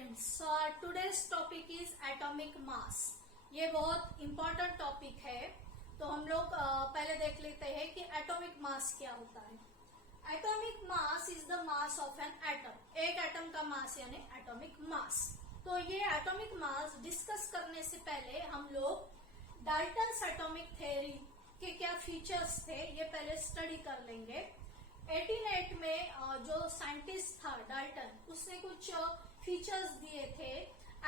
Students, today's topic is atomic mass. ये बहुत important topic है। तो हम लोग पहले देख लेते हैं कि एटॉमिक मास क्या होता है। Atomic mass is the mass of an atom. एक एटम का मास यानी एटॉमिक मास। तो ये एटॉमिक मास डिस्कस करने से पहले हम लोग डाल्टन्स एटॉमिक थ्योरी के क्या फीचर्स थे ये पहले स्टडी कर लेंगे। 1808 में जो साइंटिस्ट था डाल्टन, उसने कुछ फीचर्स दिए थे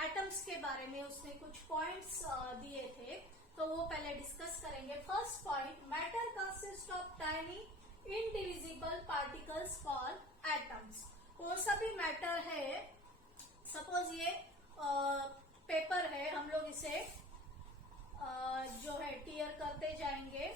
एटम्स के बारे में, उसने कुछ पॉइंट्स दिए थे, तो वो पहले डिस्कस करेंगे। First point, matter consist of tiny indivisible particles called atoms. कौन सा भी मैटर है, सपोज ये पेपर है, हम लोग इसे जो है टीयर करते जाएंगे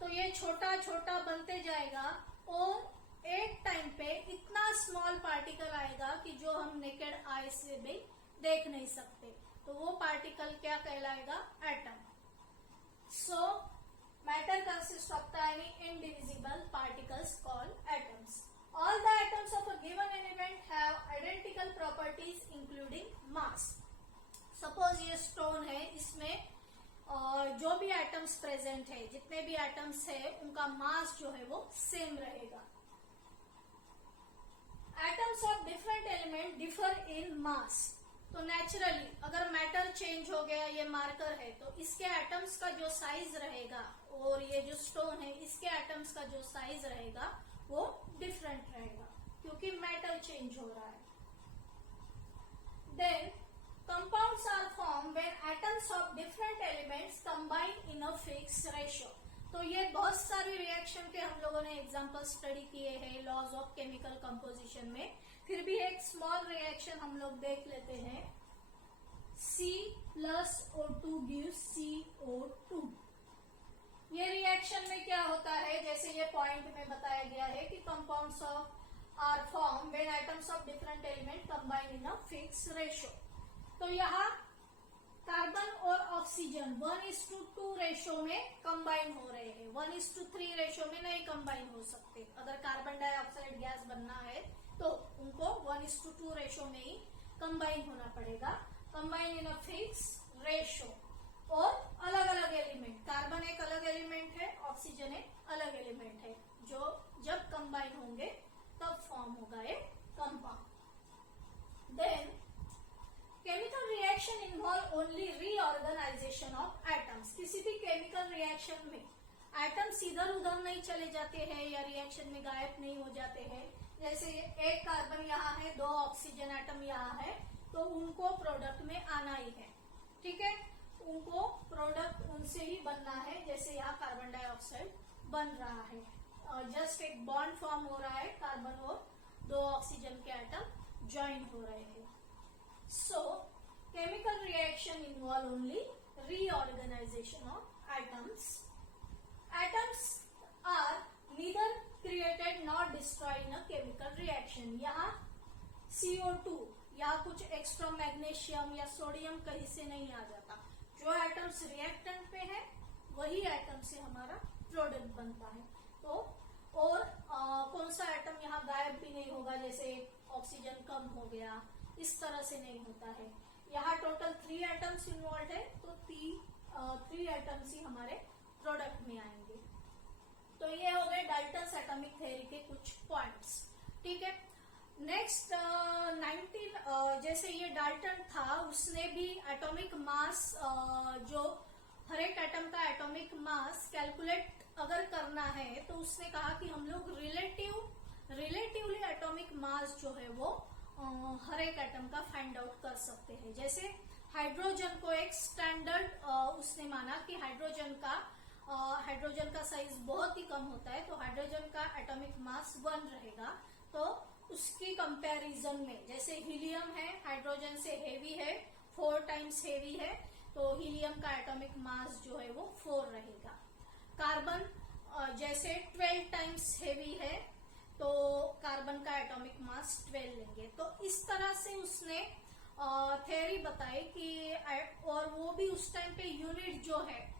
तो ये छोटा छोटा बनते जाएगा और एक टाइम पे इतना स्मॉल पार्टिकल आएगा कि जो हम नेकेड आई से भी देख नहीं सकते, तो वो पार्टिकल क्या कहलाएगा? Atom. So matter consist of tiny indivisible particles called atoms. All the atoms of a given element have identical properties including mass. Suppose ये स्टोन है, इसमें जो भी एटम्स प्रेजेंट है, जितने भी एटम्स है, उनका मास जो है वो सेम रहेगा। Atoms of different element differ in mass. तो नेचुरली अगर मैटर चेंज हो गया, ये मार्कर है, तो इसके एटम्स का जो साइज रहेगा और ये जो स्टोन है इसके एटम्स का जो साइज रहेगा वो डिफरेंट रहेगा, क्योंकि मैटर चेंज हो रहा है। Then compounds are formed when atoms of different elements combine in a fixed ratio। तो ये बहुत सारी रिएक्शन के हम लोगों ने एग्जांपल स्टडी किए हैं लॉज ऑफ केमिकल कंपोजिशन में। फिर भी एक स्मॉल रिएक्शन हम लोग देख लेते हैं। C+O2 gives CO2। ये रिएक्शन में क्या होता है, जैसे ये पॉइंट में बताया गया है कि compounds of are form when atoms of different element combine in a fix ratio. तो यहाँ कार्बन और ऑक्सीजन 1:2 रेशो में कंबाइन हो रहे हैं, 1:3 रेशो में नहीं कंबाइन हो सकते। अगर कार्बन डाइऑक्साइड गैस बनना है तो उनको 1:2 रेशो में ही कंबाइन होना पड़ेगा। Combine in a fix ratio. और अलग अलग एलिमेंट, कार्बन एक अलग एलिमेंट है, ऑक्सीजन एक अलग एलिमेंट है, जो जब कंबाइन होंगे तब फॉर्म होगा एक compound. Then chemical reaction involve only reorganisation of atoms. किसी भी केमिकल रिएक्शन में एटम्स इधर उधर नहीं चले जाते हैं या रिएक्शन में गायब नहीं हो जाते हैं। जैसे एक कार्बन यहाँ है, 2 ऑक्सीजन एटम यहाँ है, तो उनको प्रोडक्ट में आना ही है, ठीक है, उनको प्रोडक्ट उनसे ही बनना है। जैसे यहाँ कार्बन डाइऑक्साइड बन रहा है, जस्ट एक बॉन्ड फॉर्म हो रहा है, कार्बन और 2 ऑक्सीजन के एटम ज्वाइन हो रहे हैं। So, chemical reaction involve only reorganization of atoms. Atoms are neither created nor destroyed in a chemical reaction। यहाँ CO2 या कुछ एक्स्ट्रा मैग्नीशियम या सोडियम कहीं से नहीं आ जाता। जो एटम्स रिएक्टेंट पे है वही एटम से हमारा प्रोडक्ट बनता है। तो और कौन सा एटम यहाँ गायब भी नहीं होगा, जैसे ऑक्सीजन कम हो गया, इस तरह से नहीं होता है। यहाँ टोटल 3 एटम्स इन्वॉल्व है, तो 3 एटम्स ही हमारे प्रोडक्ट में आएंगे। तो ये हो गए डाल्टन्स एटॉमिक थ्योरी के कुछ पॉइंट्स, ठीक है। नेक्स्ट जैसे ये डाल्टन था, उसने भी एटॉमिक मास, जो हर एक एटम का एटॉमिक मास कैलकुलेट अगर करना है, तो उसने कहा कि हम लोग रिलेटिवली एटॉमिक मास जो है वो हर एक एटम का फाइंड आउट कर सकते हैं। जैसे हाइड्रोजन को एक स्टैंडर्ड उसने माना कि हाइड्रोजन का साइज बहुत ही कम होता है, तो हाइड्रोजन का एटॉमिक मास 1 रहेगा। तो उसकी कंपैरिजन में जैसे हीलियम है, हाइड्रोजन से हेवी है, 4 टाइम्स हेवी है, तो हीलियम का एटॉमिक मास जो है वो 4 रहेगा। कार्बन जैसे 12 टाइम्स हेवी है, तो कार्बन का एटॉमिक मास 12 लेंगे। तो इस तरह से उसने थ्योरी बताई कि, और वो भी उस टाइम पे यूनिट जो है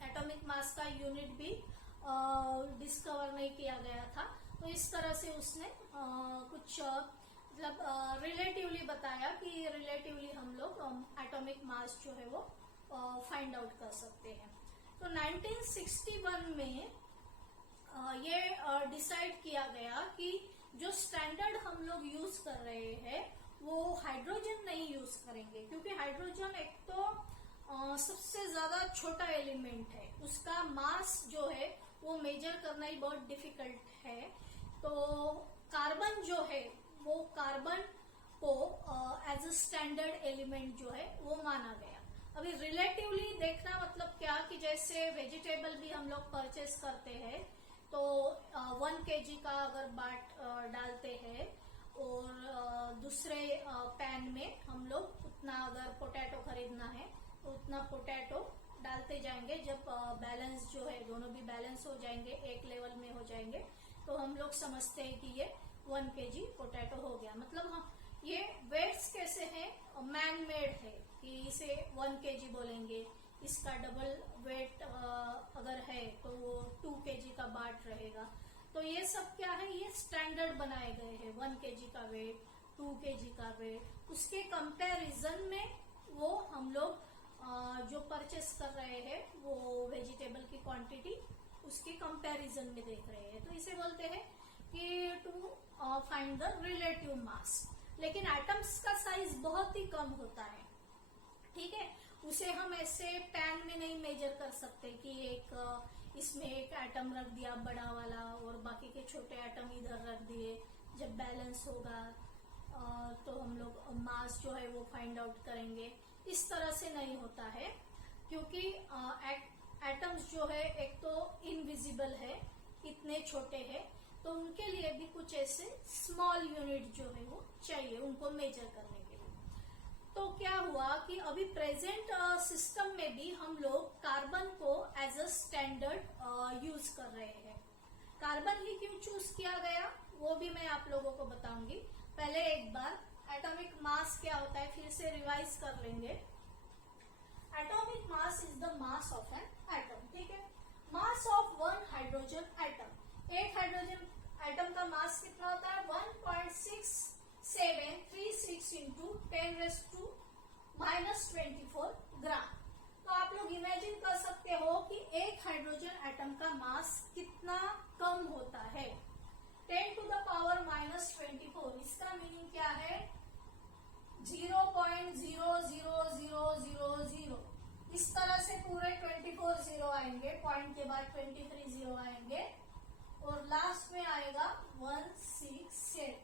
एटॉमिक मास का यूनिट भी डिस्कवर नहीं किया गया था। तो इस तरह से उसने कुछ मतलब रिलेटिवली बताया कि रिलेटिवली हम लोग एटॉमिक मास जो है वो फाइंड आउट कर सकते हैं। तो 1961 में ये डिसाइड किया गया कि जो स्टैंडर्ड हम लोग यूज कर रहे हैं वो हाइड्रोजन नहीं यूज करेंगे, क्योंकि हाइड्रोजन एक तो सबसे ज्यादा छोटा एलिमेंट है, उसका मास जो है वो मेजर करना ही बहुत डिफिकल्ट है। तो कार्बन जो है वो कार्बन को एज अ स्टैंडर्ड एलिमेंट जो है वो माना गया। अभी रिलेटिवली देखना मतलब क्या कि जैसे वेजिटेबल भी हम लोग परचेस करते हैं तो 1 kg का अगर बाट डालते हैं और दूसरे पैन में हम लोग उतना, अगर पोटैटो खरीदना है तो उतना पोटैटो डालते जाएंगे। जब बैलेंस जो है दोनों भी बैलेंस हो जाएंगे, एक लेवल में हो जाएंगे, तो हम लोग समझते हैं कि ये 1 kg पोटैटो हो गया। मतलब हम ये वेट्स कैसे हैं, मैन मेड है कि इसे 1 kg बोलेंगे, इसका डबल वेट अगर है तो वो 2 kg का बाट रहेगा। तो ये सब क्या है, ये स्टैंडर्ड बनाए गए हैं। 1 kg का वेट, 2 kg का वेट, उसके कंपैरिजन में वो हम लोग जो परचेस कर रहे हैं वो वेजिटेबल की क्वांटिटी उसके कंपैरिजन में देख रहे हैं। तो इसे बोलते हैं कि to find the relative mass. लेकिन एटम्स का साइज बहुत ही कम होता है, ठीक है, उसे हम ऐसे पैन में नहीं मेजर कर सकते कि एक इसमें एक एटम रख दिया बड़ा वाला और बाकी के छोटे एटम इधर रख दिए, जब बैलेंस होगा तो हम लोग मास जो है वो फाइंड आउट करेंगे। इस तरह से नहीं होता है, क्योंकि एटम्स जो है एक तो इनविजिबल है, इतने छोटे हैं, तो उनके लिए भी कुछ ऐसे स्मॉल यूनिट जो है वो चाहिए उनको मेजर करने के लिए। तो क्या हुआ कि अभी प्रेजेंट सिस्टम में भी हम लोग कार्बन को एज अ स्टैंडर्ड यूज कर रहे हैं। कार्बन ही क्यों चूज किया गया वो भी मैं आप लोगों को बताऊंगी। पहले एक बार एटॉमिक मास क्या होता है फिर से रिवाइज कर लेंगे। Atomic mass is the mass of an atom, ठीक है। Mass of one hydrogen atom, एक हाइड्रोजन एटम का मास कितना होता है 1.6736 इंटू 10⁻⁻24 ग्राम। तो आप लोग इमेजिन कर सकते हो कि एक हाइड्रोजन एटम का मास कितना कम होता है, 10⁻⁻24। इसका मीनिंग क्या है 0.00000। इस तरह से पूरे 24 जीरो आएंगे, पॉइंट के बाद 23 जीरो आएंगे और लास्ट में आएगा 167,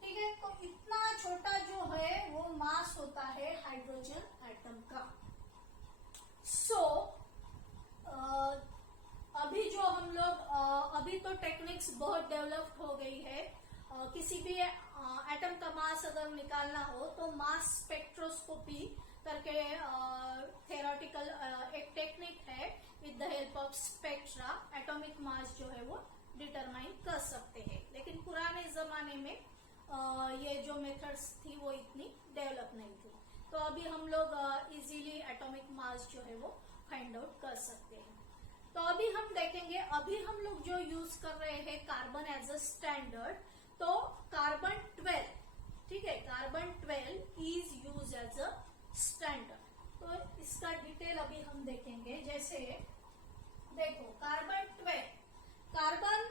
ठीक है। तो इतना छोटा जो है वो मास होता है हाइड्रोजन एटम का। अभी जो हम लोग अभी तो टेक्निक्स बहुत डेवलप्ड हो गई है। किसी भी एटम का मास अगर निकालना हो तो मास स्पेक्ट्रोस्कोपी करके थेरोटिकल एक टेक्निक है, with the help of spectra atomic mass जो है वो डिटरमाइन कर सकते हैं। लेकिन पुराने जमाने में ये जो मेथड्स थी वो इतनी डेवलप नहीं थी। तो अभी हम लोग इजीली एटॉमिक मास जो है वो फाइंड आउट कर सकते हैं। तो अभी हम देखेंगे, अभी हम लोग जो यूज कर रहे हैं कार्बन एज अ स्टैंडर्ड, तो कार्बन 12, ठीक है, carbon 12 is use as a standard. तो इसका डिटेल अभी हम देखेंगे। जैसे देखो कार्बन 12, कार्बन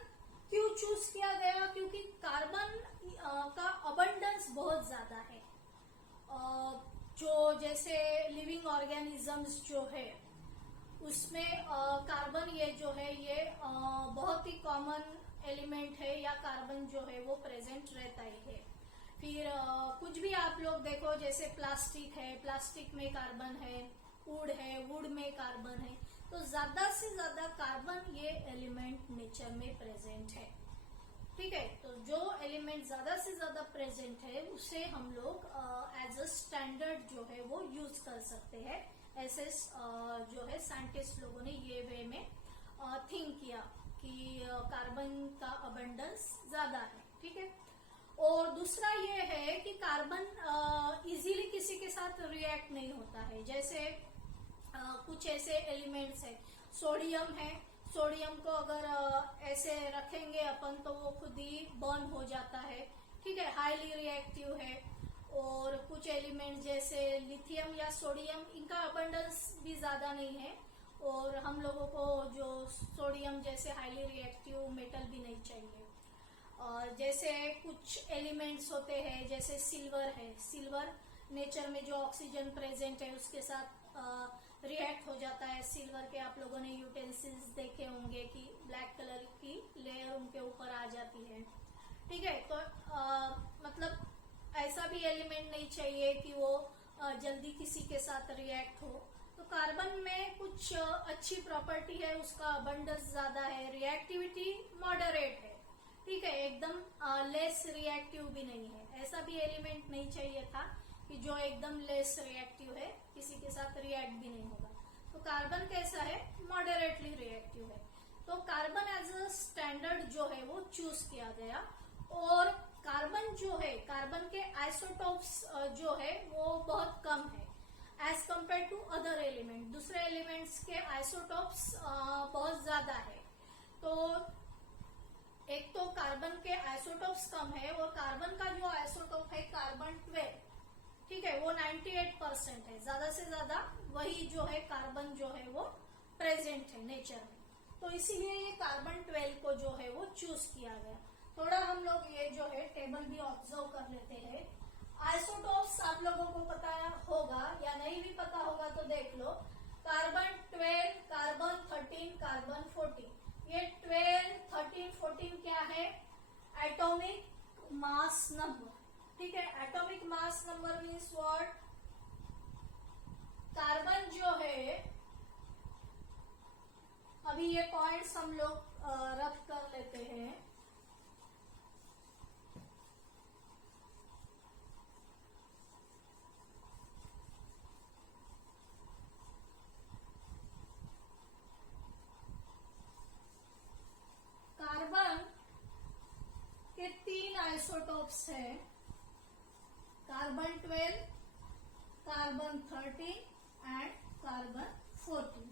क्यों चूज किया गया, क्योंकि कार्बन का अबंडेंस बहुत ज्यादा है। जो जैसे लिविंग ऑर्गेनिजम्स जो है उसमें कार्बन ये जो है ये बहुत ही कॉमन एलिमेंट है, या कार्बन जो है वो प्रेजेंट रहता ही है। फिर कुछ भी आप लोग देखो, जैसे प्लास्टिक है, प्लास्टिक में कार्बन है, वुड है, वुड में कार्बन है। तो ज्यादा से ज्यादा कार्बन ये एलिमेंट नेचर में प्रेजेंट है, ठीक है। तो जो एलिमेंट ज्यादा से ज्यादा प्रेजेंट है उसे हम लोग एज अ स्टैंडर्ड जो है वो यूज कर सकते हैं। ऐसे जो है साइंटिस्ट लोगों ने ये वे में थिंक किया कि कार्बन का अबंडेंस ज्यादा है, ठीक है। और दूसरा ये है कि कार्बन इजीली किसी के साथ रिएक्ट नहीं होता है। जैसे कुछ ऐसे एलिमेंट्स है, सोडियम है, सोडियम को अगर ऐसे रखेंगे अपन तो वो खुद ही बर्न हो जाता है, ठीक है, हाईली रिएक्टिव है। और कुछ एलिमेंट जैसे लिथियम या सोडियम, इनका अबंडेंस भी ज्यादा नहीं है, और हम लोगों को जो सोडियम जैसे हाईली रिएक्टिव मेटल भी नहीं चाहिए। और जैसे कुछ एलिमेंट्स होते हैं, जैसे सिल्वर है, सिल्वर नेचर में जो ऑक्सीजन प्रेजेंट है उसके साथ रिएक्ट हो जाता है। सिल्वर के आप लोगों ने यूटेंसिल्स देखे होंगे कि ब्लैक कलर की लेयर उनके ऊपर आ जाती है। ठीक है, तो मतलब ऐसा भी एलिमेंट नहीं चाहिए कि वो जल्दी किसी के साथ रिएक्ट हो। तो कार्बन में कुछ अच्छी प्रॉपर्टी है, उसका अबंडेंस ज्यादा है, रिएक्टिविटी मॉडरेट है। ठीक है, एकदम लेस रिएक्टिव भी नहीं है। ऐसा भी एलिमेंट नहीं चाहिए था कि जो एकदम लेस रिएक्टिव है, किसी के साथ रिएक्ट भी नहीं होगा। तो कार्बन कैसा है, मॉडरेटली रिएक्टिव है। तो कार्बन एज अ स्टैंडर्ड जो है वो चूज किया गया। और कार्बन जो है, कार्बन के आइसोटोप्स जो है वो बहुत कम है as compare to other element. दूसरे एलिमेंट्स के आइसोटोप्स बहुत ज्यादा है। तो एक तो कार्बन के आइसोटोप्स कम है, और कार्बन का जो आइसोटोप है कार्बन 12, ठीक है, वो 98% है। ज्यादा से ज्यादा वही जो है कार्बन जो है वो प्रेजेंट है नेचर में। तो इसीलिए ये कार्बन 12 को जो है वो चूज किया गया। थोड़ा हम लोग ये जो है टेबल भी ऑब्जर्व कर लेते हैं। आइसोटोप्स आप लोगों को पता होगा या नहीं भी पता होगा तो देख लो। कार्बन 12, कार्बन 13, कार्बन 14, ये 12, 13, 14 क्या है, एटॉमिक मास नंबर। ठीक है, atomic mass number means what, carbon जो है, अभी ये पॉइंट्स हम लोग रख कर लेते हैं। कार्बन के 3 आइसोटोप्स हैं, carbon 12, carbon 13 and carbon 14।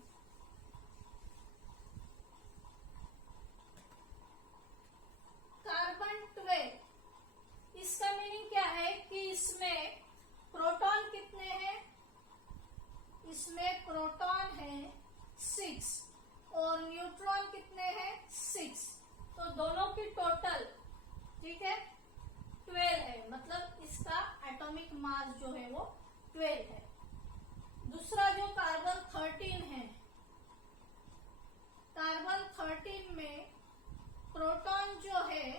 Carbon 12, इसका मीनिंग क्या है कि इसमें प्रोटॉन कितने हैं, इसमें प्रोटॉन है 6 और न्यूट्रॉन कितने हैं 6। तो दोनों की टोटल, ठीक है, 12 है। मतलब इसका एटॉमिक मास जो है वो 12 है। दूसरा जो कार्बन 13 है, कार्बन 13 में प्रोटॉन जो है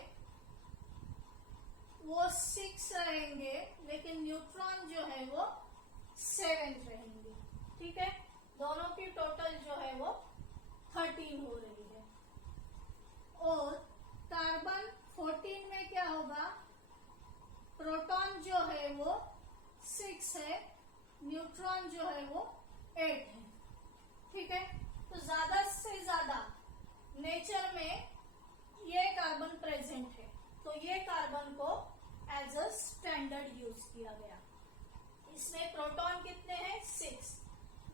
वो 6 रहेंगे, लेकिन न्यूट्रॉन जो है वो 7 रहेंगे। ठीक है, दोनों की टोटल जो है वो 13 हो रही है। और कार्बन 14 में क्या होगा, प्रोटॉन जो है वो 6 है, न्यूट्रॉन जो है वो 8 है। ठीक है, तो ज्यादा से ज्यादा नेचर में ये कार्बन प्रेजेंट है। तो ये कार्बन को एज अ स्टैंडर्ड यूज किया गया। इसमें प्रोटॉन कितने हैं 6,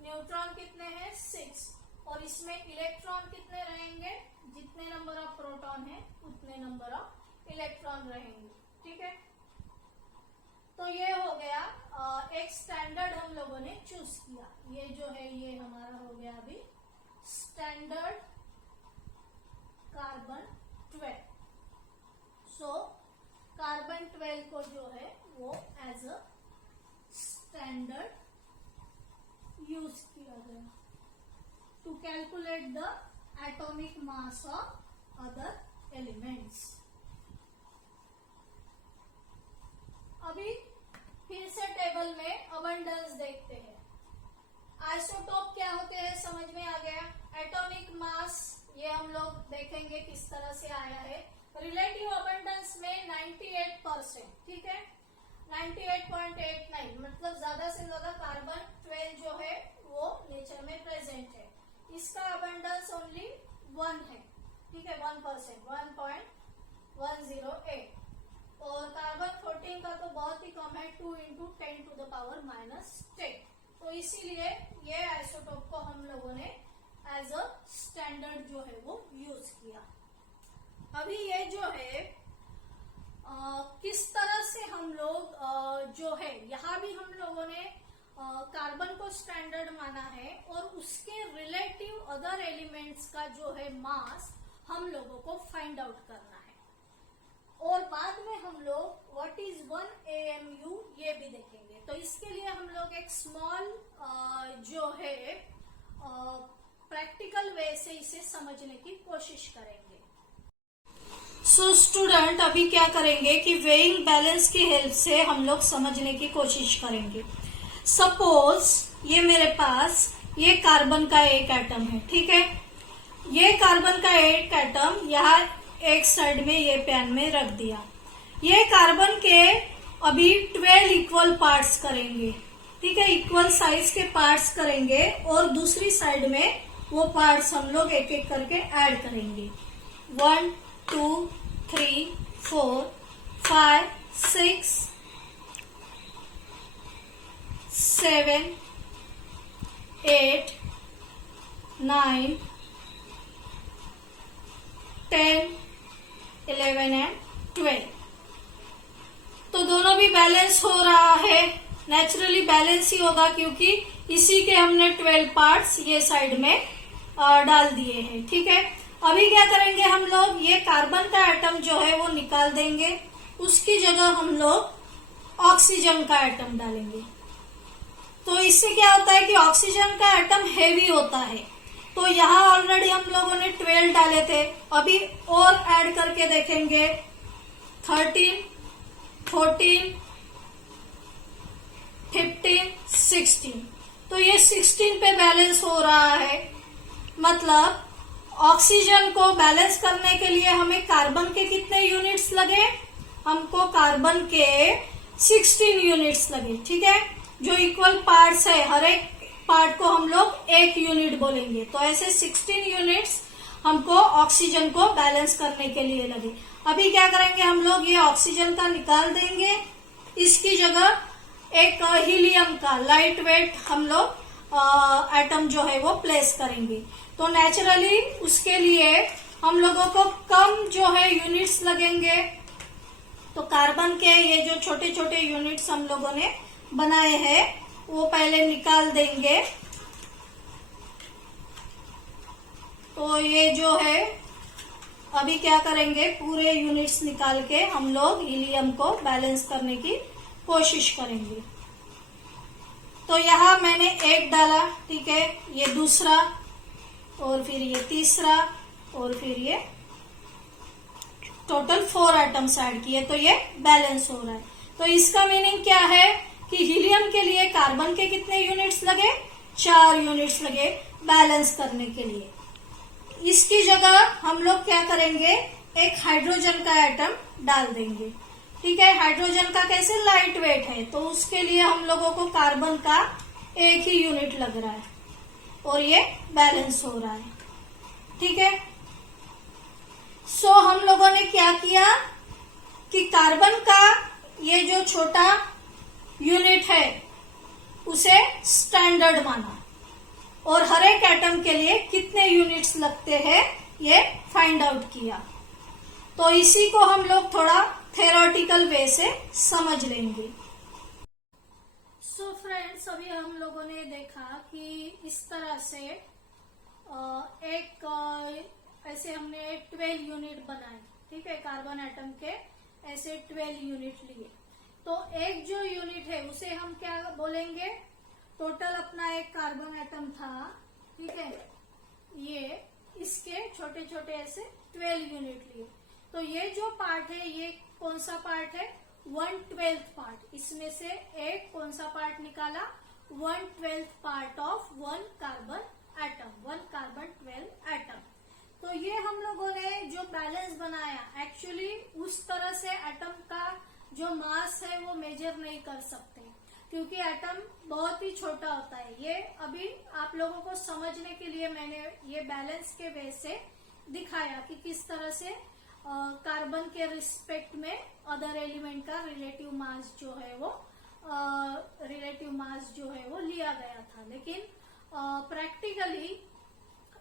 न्यूट्रॉन कितने हैं 6, और इसमें इलेक्ट्रॉन कितने रहेंगे, जितने नंबर ऑफ प्रोटॉन है उतने नंबर ऑफ इलेक्ट्रॉन रहेंगे। ठीक है, तो ये हो गया एक स्टैंडर्ड हम लोगों ने चूज किया। ये जो है ये हमारा हो गया अभी स्टैंडर्ड कार्बन 12। सो कार्बन 12 को जो है वो एज अ स्टैंडर्ड यूज किया गया to calculate the atomic mass of other elements. अभी फिर से टेबल में अबंडेंस देखते हैं। आइसोटोप क्या होते हैं समझ में आ गया। एटॉमिक मास ये हम लोग देखेंगे किस तरह से आया है। रिलेटिव अबंडेंस में 98%, ठीक है, 98.89, मतलब ज्यादा से ज्यादा कार्बन 12 जो है वो नेचर में प्रेजेंट है। इसका अबंडेंस ओनली 1 है, ठीक है, 1%, 1.108। और कार्बन 14 का तो बहुत ही कम है, 2 × 10⁻⁻10। तो इसीलिए ये आइसोटोप को हम लोगों ने एज अ स्टैंडर्ड जो है वो यूज किया। अभी ये जो है किस तरह से हम लोग जो है यहाँ भी हम लोगों ने कार्बन को स्टैंडर्ड माना है और उसके रिलेटिव अदर एलिमेंट्स का जो है मास हम लोगों को फाइंड आउट करना है, और बाद में हम लोग व्हाट इज 1 AMU ये भी देखेंगे। तो इसके लिए हम लोग एक स्मॉल जो है प्रैक्टिकल वे से इसे समझने की कोशिश करेंगे। सो स्टूडेंट, अभी क्या करेंगे कि वेइंग बैलेंस की हेल्प से हम लोग समझने की कोशिश करेंगे। सपोज ये मेरे पास ये कार्बन का एक एटम है, ठीक है। ये कार्बन का एक एटम यहाँ एक साइड में ये पैन में रख दिया। ये कार्बन के अभी 12 इक्वल पार्ट्स करेंगे, ठीक है, इक्वल साइज के पार्ट्स करेंगे, और दूसरी साइड में वो पार्ट्स हम लोग एक एक करके ऐड करेंगे। 1 2 3 4 5 6 7 8 9 10 11 एंड 12। तो दोनों भी बैलेंस हो रहा है, नेचुरली बैलेंस ही होगा क्योंकि इसी के हमने 12 पार्ट्स ये साइड में डाल दिए हैं, ठीक है। अभी क्या करेंगे हम लोग, ये कार्बन का एटम जो है वो निकाल देंगे, उसकी जगह हम लोग ऑक्सीजन का एटम डालेंगे। तो इससे क्या होता है कि ऑक्सीजन का एटम हेवी होता है। तो यहाँ ऑलरेडी हम लोगों ने 12 डाले थे, अभी और ऐड करके देखेंगे 13 14 15 16। तो ये 16 पे बैलेंस हो रहा है। मतलब ऑक्सीजन को बैलेंस करने के लिए हमें कार्बन के कितने यूनिट्स लगे, हमको कार्बन के 16 यूनिट्स लगे, ठीक है। जो इक्वल पार्ट्स है, हर एक पार्ट को हम लोग 1 यूनिट बोलेंगे, तो ऐसे 16 यूनिट्स हमको ऑक्सीजन को बैलेंस करने के लिए लगे। अभी क्या करेंगे हम लोग, ये ऑक्सीजन का निकाल देंगे, इसकी जगह एक हीलियम का लाइट वेट हम लोग एटम जो है वो प्लेस करेंगे। तो नेचुरली उसके लिए हम लोगों को कम जो है यूनिट्स लगेंगे। तो कार्बन के ये जो छोटे छोटे यूनिट्स हम लोगों ने बनाए हैं वो पहले निकाल देंगे। तो ये जो है अभी क्या करेंगे, पूरे यूनिट्स निकाल के हम लोग हीलियम को बैलेंस करने की कोशिश करेंगे। तो यहाँ मैंने 1 डाला, ठीक है, ये दूसरा, और फिर ये तीसरा, और फिर ये टोटल 4 एटम्स ऐड किए, तो ये बैलेंस हो रहा है। तो इसका मीनिंग क्या है कि हीलियम के लिए कार्बन के कितने यूनिट्स लगे, 4 यूनिट्स लगे बैलेंस करने के लिए। इसकी जगह हम लोग क्या करेंगे, एक हाइड्रोजन का एटम डाल देंगे, ठीक है। हाइड्रोजन का कैसे, लाइट वेट है, तो उसके लिए हम लोगों को कार्बन का 1 ही यूनिट लग रहा है, और ये बैलेंस हो रहा है, ठीक है। सो हम लोगों ने क्या किया कि कार्बन का ये जो छोटा यूनिट है उसे स्टैंडर्ड माना, और हर एक एटम के लिए कितने यूनिट्स लगते हैं ये फाइंड आउट किया। तो इसी को हम लोग थोड़ा थ्योरेटिकल वे से समझ लेंगे। सो फ्रेंड्स, अभी हम लोगों ने देखा कि इस तरह से ऐसे हमने 12 यूनिट बनाए, ठीक है, कार्बन एटम के ऐसे 12 यूनिट लिए। तो एक जो यूनिट है उसे हम क्या बोलेंगे, टोटल अपना एक कार्बन एटम था, ठीक है, ये इसके छोटे छोटे ऐसे 12 यूनिट लिए। तो ये जो पार्ट है ये कौन सा पार्ट है, 1/12 पार्ट। इसमें से एक कौन सा पार्ट निकाला, 1/12 part of 1 carbon atom, 1 carbon 12 atom. तो ये हम लोगों ने जो बैलेंस बनाया, एक्चुअली उस तरह से एटम का जो मास है वो मेजर नहीं कर सकते क्योंकि एटम बहुत ही छोटा होता है। ये अभी आप लोगों को समझने के लिए मैंने ये बैलेंस के वे से दिखाया कि किस तरह से कार्बन के रिस्पेक्ट में अदर एलिमेंट का रिलेटिव मास जो है वो लिया गया था। लेकिन प्रैक्टिकली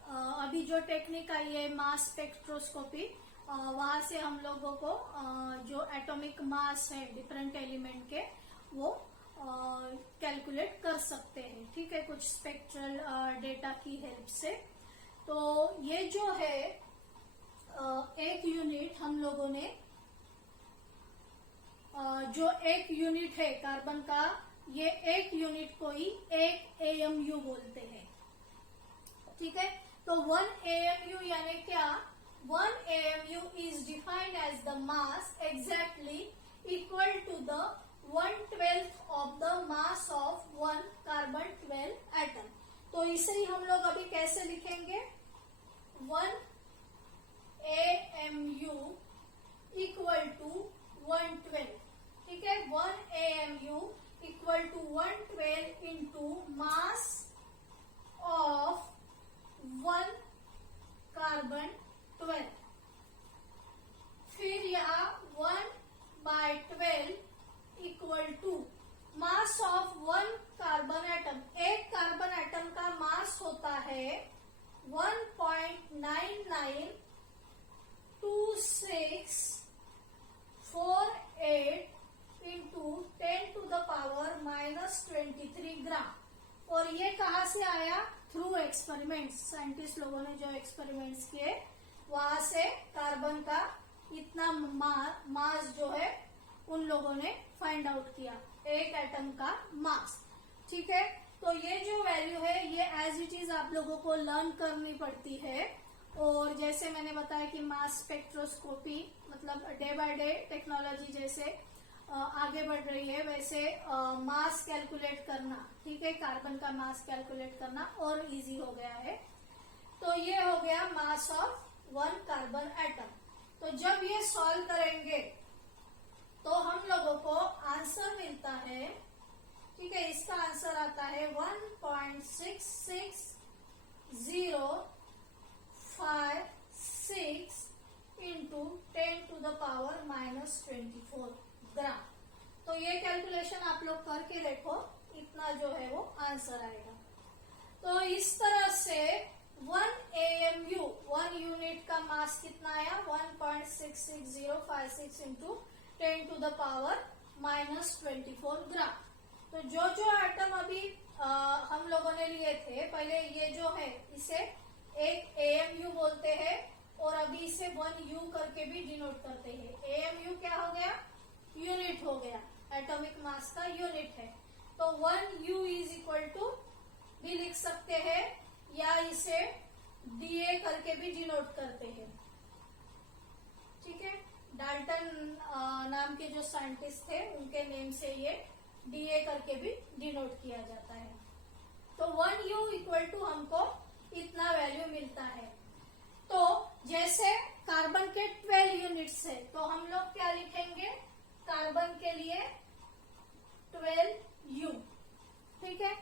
अभी जो टेक्निक आई है मास स्पेक्ट्रोस्कोपी, वहां से हम लोगों को जो एटॉमिक मास है डिफरेंट एलिमेंट के वो कैलकुलेट कर सकते हैं। ठीक है, कुछ स्पेक्ट्रल डेटा की हेल्प से। तो ये जो है एक यूनिट हम लोगों ने जो एक यूनिट है कार्बन का, ये एक यूनिट को ही एक AMU बोलते हैं। ठीक है, तो 1 AMU यानी क्या? 1 AMU is defined as the mass exactly equal to the 1/12 of the mass of 1 carbon 12 atom। तो इसे ही हम लोग अभी कैसे लिखेंगे? 1 AMU equal to 1/12। ठीक है, 1 AMU equal to 1/12 into mass of 1 carbon 12। फिर यहाँ 1/12 equal to mass of 1 carbon atom. एक कार्बन एटम का मास होता है 1.992648 इंटू 10⁻⁻³ ग्राम। और ये कहाँ से आया? Through experiments. साइंटिस्ट लोगों ने जो एक्सपेरिमेंट्स किए वहां से कार्बन का इतना मास जो है उन लोगों ने फाइंड आउट किया, एक एटम का मास। ठीक है, तो ये जो वैल्यू है ये एज इट इज आप लोगों को लर्न करनी पड़ती है। और जैसे मैंने बताया कि मास स्पेक्ट्रोस्कोपी मतलब डे बाय डे टेक्नोलॉजी जैसे आगे बढ़ रही है वैसे मास कैलकुलेट करना, ठीक है, कार्बन का मास कैलकुलेट करना और इजी हो गया है। तो ये हो गया मास ऑफ 1 कार्बन एटम। तो जब ये सॉल्व करेंगे तो हम लोगों को आंसर मिलता है। ठीक है, इसका आंसर आता है 1.66056 इंटू 10⁻⁻² ग्राम। तो ये कैलकुलेशन आप लोग करके देखो, इतना जो है वो आंसर आएगा। तो इस तरह से 1 AMU 1 यूनिट का मास कितना आया? 1.66056 इंटू 10⁻⁻² ग्राम। तो जो एटम अभी हम लोगों ने लिए थे, पहले ये जो है इसे एक AMU बोलते हैं और अभी इसे 1U करके भी डिनोट करते हैं। AMU क्या हो गया? यूनिट हो गया, एटॉमिक मास का यूनिट है। तो 1U इज इक्वल टू भी लिख सकते हैं या इसे DA करके भी डिनोट करते हैं। ठीक है, डाल्टन नाम के जो साइंटिस्ट थे उनके नेम से ये DA करके भी डिनोट किया जाता है। तो 1U इक्वल टू हमको इतना वैल्यू मिलता है। तो जैसे कार्बन के 12 यूनिट्स है तो हम लोग क्या लिखेंगे? कार्बन के लिए 12U। ठीक है,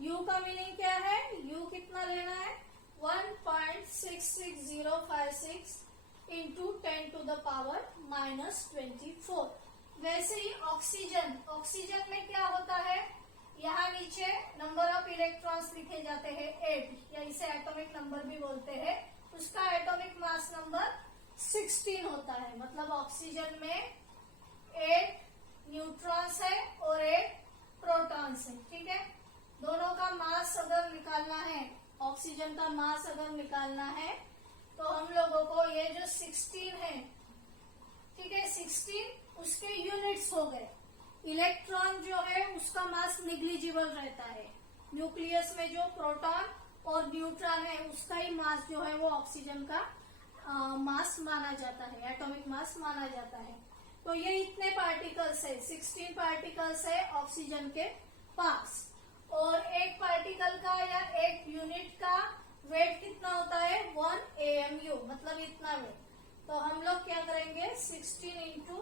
U का मीनिंग क्या है? U कितना लेना है? 1.66056 इंटू 10⁻⁻²4। वैसे ही ऑक्सीजन में क्या होता है? यहाँ नीचे नंबर ऑफ इलेक्ट्रॉन्स लिखे जाते हैं 8, या इसे एटॉमिक नंबर भी बोलते हैं। उसका एटॉमिक मास नंबर 16 होता है। मतलब ऑक्सीजन में 8 न्यूट्रॉन्स है और 8 प्रोटॉन्स है। ठीक है, दोनों का मास अगर निकालना है, ऑक्सीजन का मास अगर निकालना है तो हम लोगों को ये जो 16 है, ठीक है, 16 उसके यूनिट्स हो गए। इलेक्ट्रॉन जो है उसका मास निग्लिजिबल रहता है। न्यूक्लियस में जो प्रोटॉन और न्यूट्रॉन है उसका ही मास जो है वो ऑक्सीजन का मास माना जाता है, एटॉमिक मास माना जाता है। तो ये इतने पार्टिकल्स है, 16 पार्टिकल्स है ऑक्सीजन के पास। और एक पार्टिकल का या एक यूनिट का वेट कितना होता है? 1 AMU, मतलब इतना वेट। तो हम लोग क्या करेंगे? 16 इंटू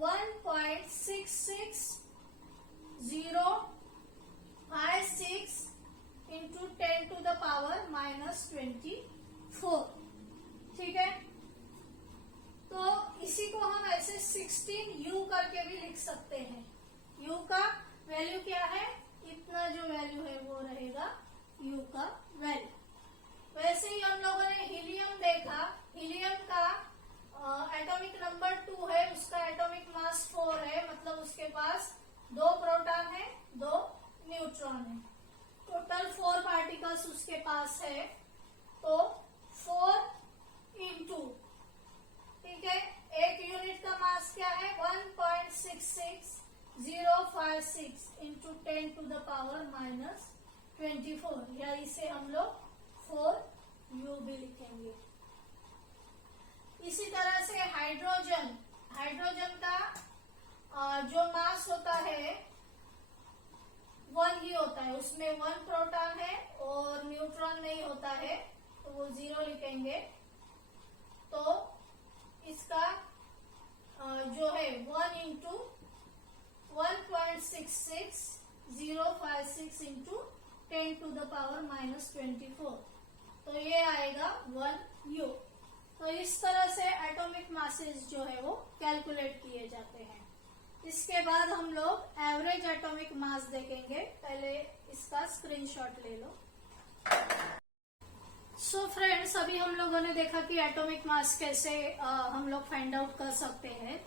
1.66056 इंटू 10⁻⁻²4। ठीक है, तो इसी को हम ऐसे 16U करके भी लिख सकते हैं। U का वैल्यू क्या है? इतना जो वैल्यू है वो रहेगा U का वैल्यू। वैसे ही हम लोगों ने हीलियम देखा। हीलियम का एटॉमिक नंबर 2 है, उसका एटॉमिक मास 4 है, मतलब उसके पास 2 प्रोटॉन है, 2 न्यूट्रॉन है। टोटल 4 पार्टिकल्स उसके पास है, तो 4 इंटू, ठीक है, एक यूनिट का मास क्या है 1.66056 इंटू 10 टू द पावर -24, या इसे हम लोग 4U भी लिखेंगे। इसी तरह से हाइड्रोजन का जो मास होता है 1 ही होता है, उसमें 1 प्रोटॉन है और न्यूट्रॉन नहीं होता है, तो वो 0 लिखेंगे। तो इसका जो है 1 into 1.66056 into 10 to the power -24, तो ये आएगा 1U। तो इस तरह से एटॉमिक मासेस जो है वो कैलकुलेट किए जाते हैं। इसके बाद हम लोग एवरेज एटॉमिक मास देखेंगे। पहले इसका स्क्रीनशॉट ले लो। सो फ्रेंड्स, अभी हम लोगों ने देखा कि एटॉमिक मास कैसे हम लोग फाइंड आउट कर सकते हैं।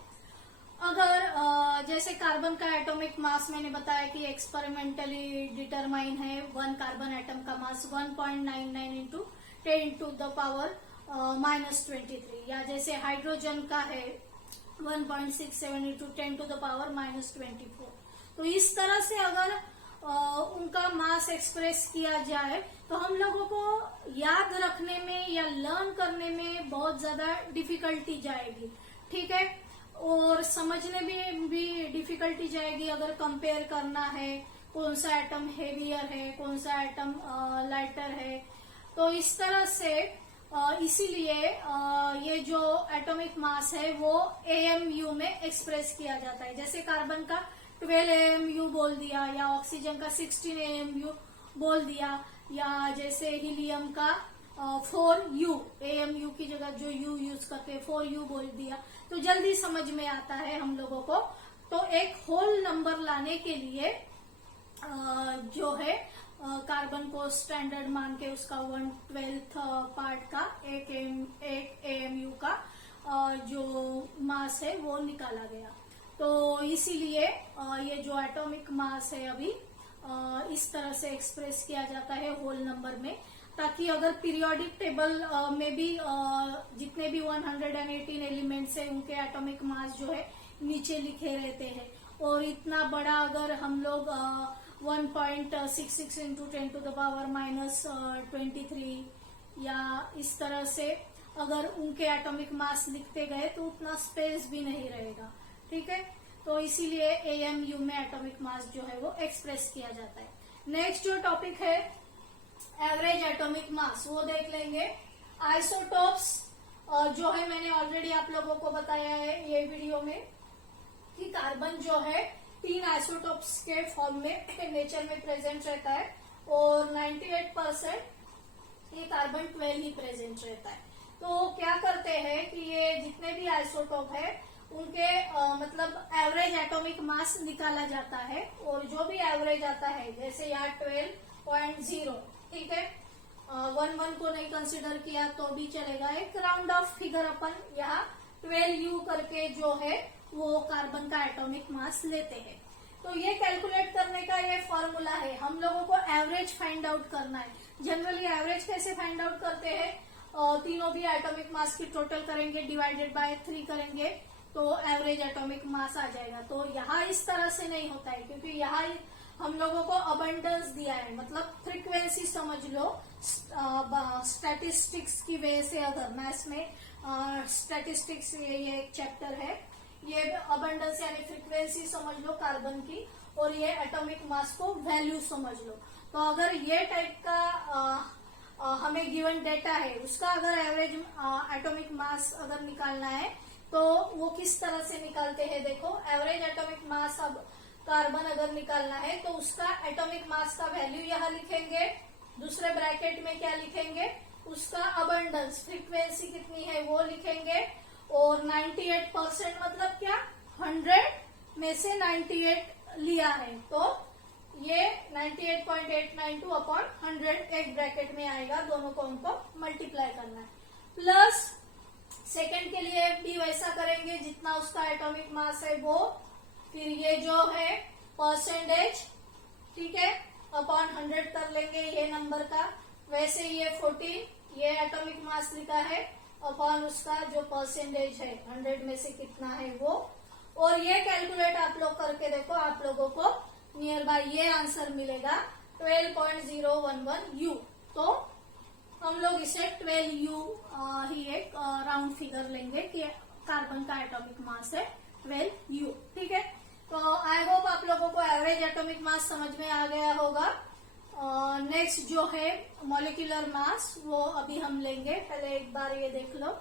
अगर जैसे कार्बन का एटॉमिक मास मैंने बताया कि एक्सपेरिमेंटली डिटरमाइन है, 1 कार्बन एटम का मास 1.99 इंटू 10 टू द पावर -23, या जैसे हाइड्रोजन का है 1.67 इंटू 10 टू द पावर -24। तो इस तरह से अगर उनका मास एक्सप्रेस किया जाए तो हम लोगों को याद रखने में या लर्न करने में बहुत ज्यादा डिफिकल्टी जाएगी, ठीक है, और समझने में भी डिफिकल्टी जाएगी। अगर कंपेयर करना है कौन सा एटम हेवियर है, कौन सा एटम लाइटर है, तो इस तरह से इसीलिए ये जो एटॉमिक मास है वो AMU में एक्सप्रेस किया जाता है। जैसे कार्बन का 12 AMU बोल दिया, या ऑक्सीजन का 16 AMU बोल दिया, या जैसे हीलियम का 4U, AMU की जगह जो U यूज करते हैं 4U बोल दिया, तो जल्दी समझ में आता है हम लोगों को। तो एक होल नंबर लाने के लिए जो है कार्बन को स्टैंडर्ड मान के उसका 1/12 पार्ट का एक AMU का जो मास है वो निकाला गया। तो इसीलिए ये जो एटॉमिक मास है अभी इस तरह से एक्सप्रेस किया जाता है होल नंबर में, ताकि अगर पीरियोडिक टेबल में भी जितने भी 118 एलिमेंट्स है उनके एटॉमिक मास जो है नीचे लिखे रहते हैं, और इतना बड़ा अगर हम लोग 1.66 इंटू 10 टू द पावर -23 या इस तरह से अगर उनके एटॉमिक मास लिखते गए तो उतना स्पेस भी नहीं रहेगा, ठीक है। तो इसीलिए AMU में एटॉमिक मास जो है वो एक्सप्रेस किया जाता है। नेक्स्ट जो टॉपिक है एवरेज एटॉमिक मास, वो देख लेंगे। आइसोटोप्स जो है मैंने ऑलरेडी आप लोगों को बताया है ये वीडियो में कि कार्बन जो है 3 आइसोटोप्स के फॉर्म में नेचर में प्रेजेंट रहता है, और 98% ये कार्बन 12 ही प्रेजेंट रहता है। तो क्या करते हैं कि ये जितने भी आइसोटोप है उनके मतलब एवरेज एटॉमिक मास निकाला जाता है, और जो भी एवरेज आता है जैसे यहाँ 12.0, ठीक है, 1 को नहीं कंसिडर किया तो भी चलेगा, एक राउंड ऑफ फिगर अपन यहाँ 12U करके जो है वो कार्बन का एटॉमिक मास लेते हैं। तो ये कैलकुलेट करने का ये फॉर्मूला है, हम लोगों को एवरेज फाइंड आउट करना है। जनरली एवरेज कैसे फाइंड आउट करते हैं, तीनों भी एटॉमिक मास की टोटल करेंगे, डिवाइडेड बाय 3 करेंगे तो एवरेज एटॉमिक मास आ जाएगा। तो यहाँ इस तरह से नहीं होता है, क्योंकि यहाँ हम लोगों को अबंडेंस दिया है, मतलब फ्रीक्वेंसी समझ लो। स्टैटिस्टिक्स की वजह से, अगर मैथ्स में स्टैटिस्टिक्स ये एक चैप्टर है, ये अबंडेंस यानी फ्रीक्वेंसी समझ लो कार्बन की, और ये एटॉमिक मास को वैल्यू समझ लो। तो अगर ये टाइप का हमें गिवन डेटा है, उसका अगर एवरेज एटॉमिक मास अगर निकालना है तो वो किस तरह से निकालते हैं, देखो। एवरेज एटॉमिक मास अब कार्बन अगर निकालना है तो उसका एटॉमिक मास का वैल्यू यहाँ लिखेंगे, दूसरे ब्रैकेट में क्या लिखेंगे, उसका अबंडेंस फ्रीक्वेंसी कितनी है वो लिखेंगे, और 98% मतलब क्या, 100 में से 98 लिया है, तो ये 98.892 अपॉन 100 एक ब्रैकेट में आएगा, दोनों को उनको मल्टीप्लाई करना है, प्लस सेकंड के लिए भी वैसा करेंगे जितना उसका एटॉमिक मास है वो, फिर ये जो है परसेंटेज, ठीक है, अपॉन 100 कर लेंगे ये नंबर का, वैसे ये 14 ये एटॉमिक मास लिखा है अपॉन उसका जो परसेंटेज है 100 में से कितना है वो, और ये कैलकुलेट आप लोग करके देखो, आप लोगों को नियर बाय ये आंसर मिलेगा 12.011 U। तो हम लोग इसे 12 U ही एक राउंड फिगर लेंगे कि कार्बन का एटॉमिक मास है 12 U, ठीक है। तो आई होप आप लोगों को एवरेज एटॉमिक मास समझ में आ गया होगा। नेक्स्ट जो है मॉलिक्यूलर मास वो अभी हम लेंगे, पहले एक बार ये देख लो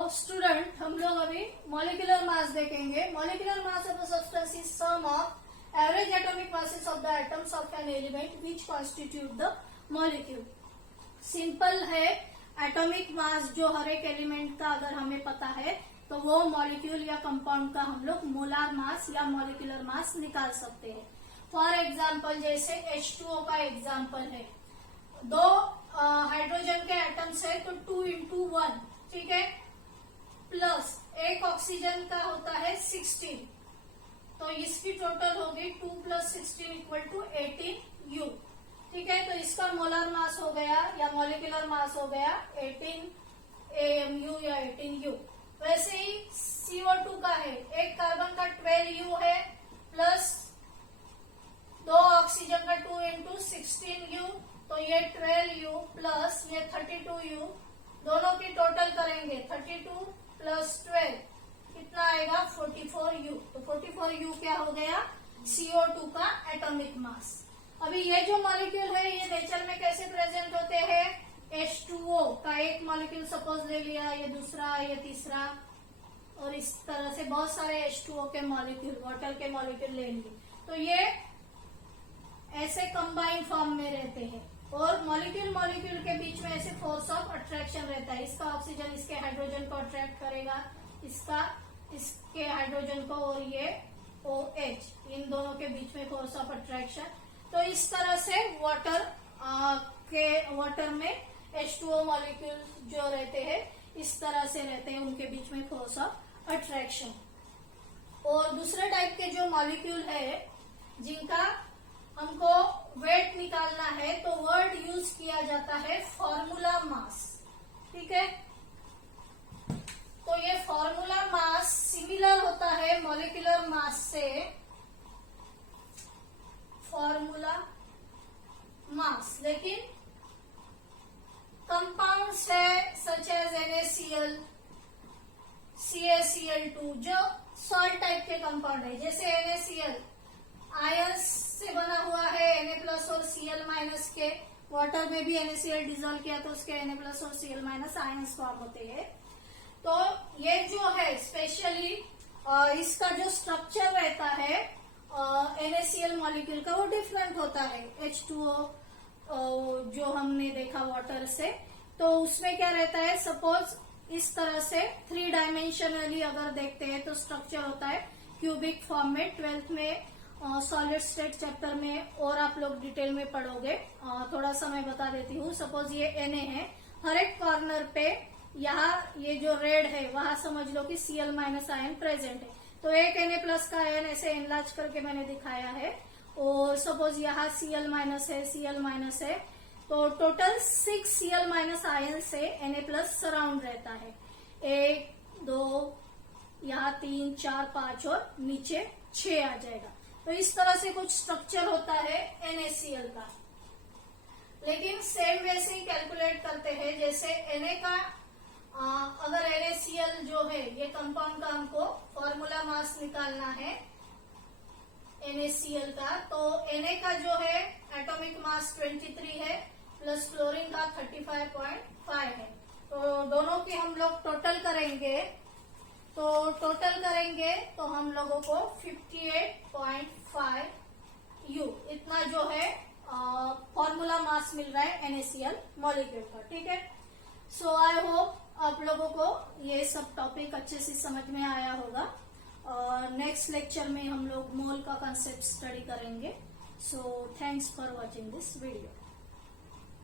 स्टूडेंट। हम लोग अभी मॉलिक्यूलर मास देखेंगे। Molecular mass of a substance is sum of average atomic masses of the atoms of an element which constitute the molecule. Simple है, एटॉमिक मास जो हर एक एलिमेंट का अगर हमें पता है तो वो मॉलिक्यूल या कंपाउंड का हम लोग मोलार मास या मॉलिक्यूलर मास निकाल सकते हैं। फॉर एग्जाम्पल जैसे H2O का एग्जाम्पल है, 2 हाइड्रोजन के एटम्स है तो 2 into 1, ठीक है, प्लस एक ऑक्सीजन का होता है 16, तो इसकी टोटल होगी 2 + 16 = 18 U, ठीक है। तो इसका मोलार मास हो गया या मॉलिक्यूलर मास हो गया 18 AMU या 18 U। वैसे ही CO2 का है, एक कार्बन का 12 U है प्लस 2 ऑक्सीजन का 2 × 16 U, तो ये 12 U प्लस ये 32 U, दोनों की टोटल करेंगे 32 + 12 कितना आएगा 44 U। तो 44 U क्या हो गया CO2 का एटॉमिक मास। अभी ये जो मॉलिक्यूल है ये नेचर में कैसे प्रेजेंट होते हैं, H2O का एक मॉलिक्यूल सपोज ले लिया, ये दूसरा, ये तीसरा, और इस तरह से बहुत सारे H2O के मॉलिक्यूल, वाटर के मॉलिक्यूल ले लिए, तो ये ऐसे कंबाइंड फॉर्म में रहते हैं। और मॉलिक्यूल मॉलिक्यूल के बीच में ऐसे फोर्स ऑफ अट्रैक्शन रहता है, इसका ऑक्सीजन इसके हाइड्रोजन को अट्रैक्ट करेगा, इसका इसके हाइड्रोजन को, और ये OH, इन दोनों के बीच में फोर्स ऑफ अट्रैक्शन। तो इस तरह से वाटर में H2O मॉलिक्यूल जो रहते हैं इस तरह से रहते हैं, उनके बीच में फोर्स ऑफ अट्रैक्शन। और दूसरे टाइप के जो मॉलिक्यूल है जिनका हमको वेट निकालना है तो वर्ड यूज किया जाता है फॉर्मूला मास, ठीक है। तो ये फॉर्मूला मास सिमिलर होता है मॉलिक्यूलर मास से, फॉर्मूला मास, लेकिन कंपाउंड्स है सच एज NaCl, CaCl2 जो सॉल्ट टाइप के कंपाउंड है, जैसे NaCl आयंस से बना हुआ है Na+ और Cl- के, वाटर में भी NaCl डिजोल्व किया तो उसके Na+ और Cl- आयंस फॉर्म होते हैं। तो ये जो है स्पेशली इसका जो स्ट्रक्चर रहता है NaCl मॉलिक्यूल का वो डिफरेंट होता है H2O जो हमने देखा वाटर से। तो उसमें क्या रहता है, सपोज इस तरह से 3 डायमेंशनली अगर देखते हैं तो स्ट्रक्चर होता है क्यूबिक फॉर्म में। 12th में सॉलिड स्टेट चैप्टर में और आप लोग डिटेल में पढ़ोगे, थोड़ा सा मैं बता देती हूँ। सपोज ये Na है, हर एक कॉर्नर पे यहाँ ये जो रेड है वहां समझ लो कि Cl- आयन प्रेजेंट है, तो एक Na+ का आयन ऐसे एनलार्ज करके मैंने दिखाया है। और सपोज यहाँ Cl- है, Cl- है, तो टोटल 6 Cl- आयन से Na+ सराउंड रहता है, 1 2 यहाँ 3 4 5 और नीचे 6 आ जाएगा। तो इस तरह से कुछ स्ट्रक्चर होता है NaCl का। लेकिन सेम वैसे ही कैलकुलेट करते हैं जैसे Na का, अगर NaCl जो है ये कंपाउंड का हमको फॉर्मूला मास निकालना है NaCl का, तो Na का जो है एटॉमिक मास 23 है प्लस क्लोरीन का 35.5 है। तो दोनों की हम लोग टोटल करेंगे तो हम लोगों को 58.5 U इतना जो है फॉर्मूला मास मिल रहा है NaCl मॉलिक्यूल का, ठीक है। सो आई होप आप लोगों को ये सब टॉपिक अच्छे से समझ में आया होगा। नेक्स्ट लेक्चर में हम लोग मोल का कंसेप्ट स्टडी करेंगे। So thanks for watching this video.